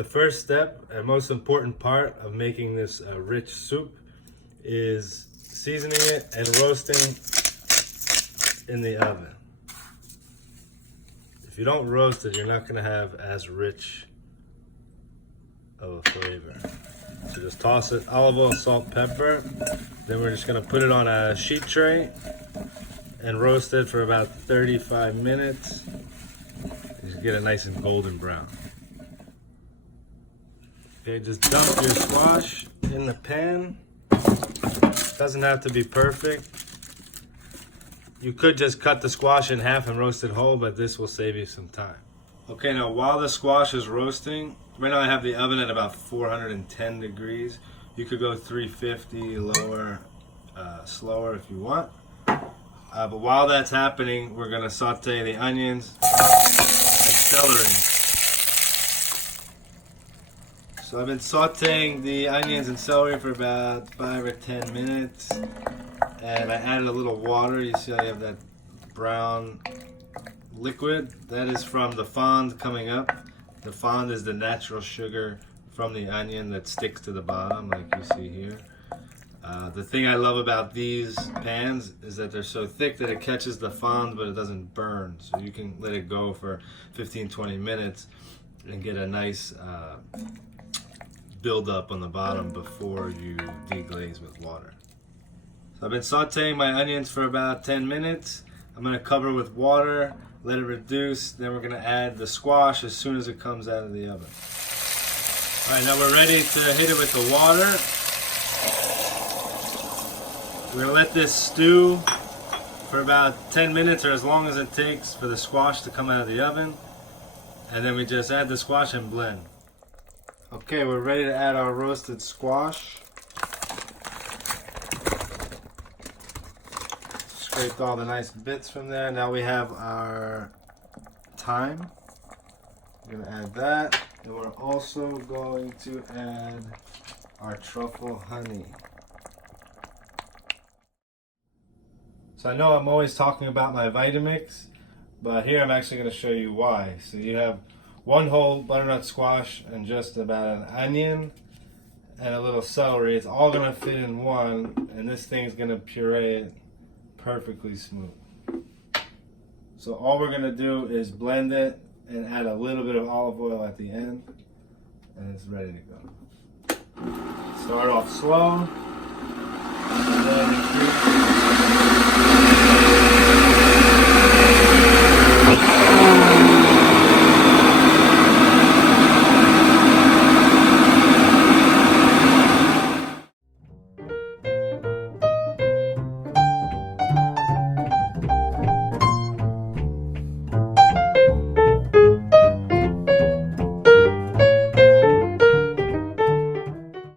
The first step and most important part of making this rich soup is seasoning it and roasting in the oven. If you don't roast it, you're not going to have as rich of a flavor. So just toss it, olive oil, salt, pepper. Then we're just going to put it on a sheet tray and roast it for about 35 minutes. Just get it nice and golden brown. Okay, just dump your squash in the pan. Doesn't have to be perfect. You could just cut the squash in half and roast it whole, but this will save you some time. Okay, now while the squash is roasting, right now I have the oven at about 410 degrees. You could go 350, lower, slower if you want. But while that's happening, we're gonna saute the onions and celery. So I've been sauteing the onions and celery for about 5 or 10 minutes. And I added a little water. You see I have that brown liquid. That is from the fond coming up. The fond is the natural sugar from the onion that sticks to the bottom, like you see here. The thing I love about these pans is that they're so thick that it catches the fond, but it doesn't burn. So you can let it go for 15-20 minutes and get a nice build up on the bottom before you deglaze with water. So I've been sauteing my onions for about 10 minutes. I'm going to cover with water, let it reduce, then we're going to add the squash as soon as it comes out of the oven. Alright, now we're ready to hit it with the water. We're going to let this stew for about 10 minutes or as long as it takes for the squash to come out of the oven. And then we just add the squash and blend. Okay, we're ready to add our roasted squash. Scraped all the nice bits from there. Now we have our thyme. We're going to add that. And we're also going to add our truffle honey. So I know I'm always talking about my Vitamix, but here I'm actually going to show you why. So you have one whole butternut squash and just about an onion and a little celery. It's all going to fit in one, and this thing's going to puree it perfectly smooth. So all we're going to do is blend it and add a little bit of olive oil at the end, and it's ready to go. Start off slow, and then increase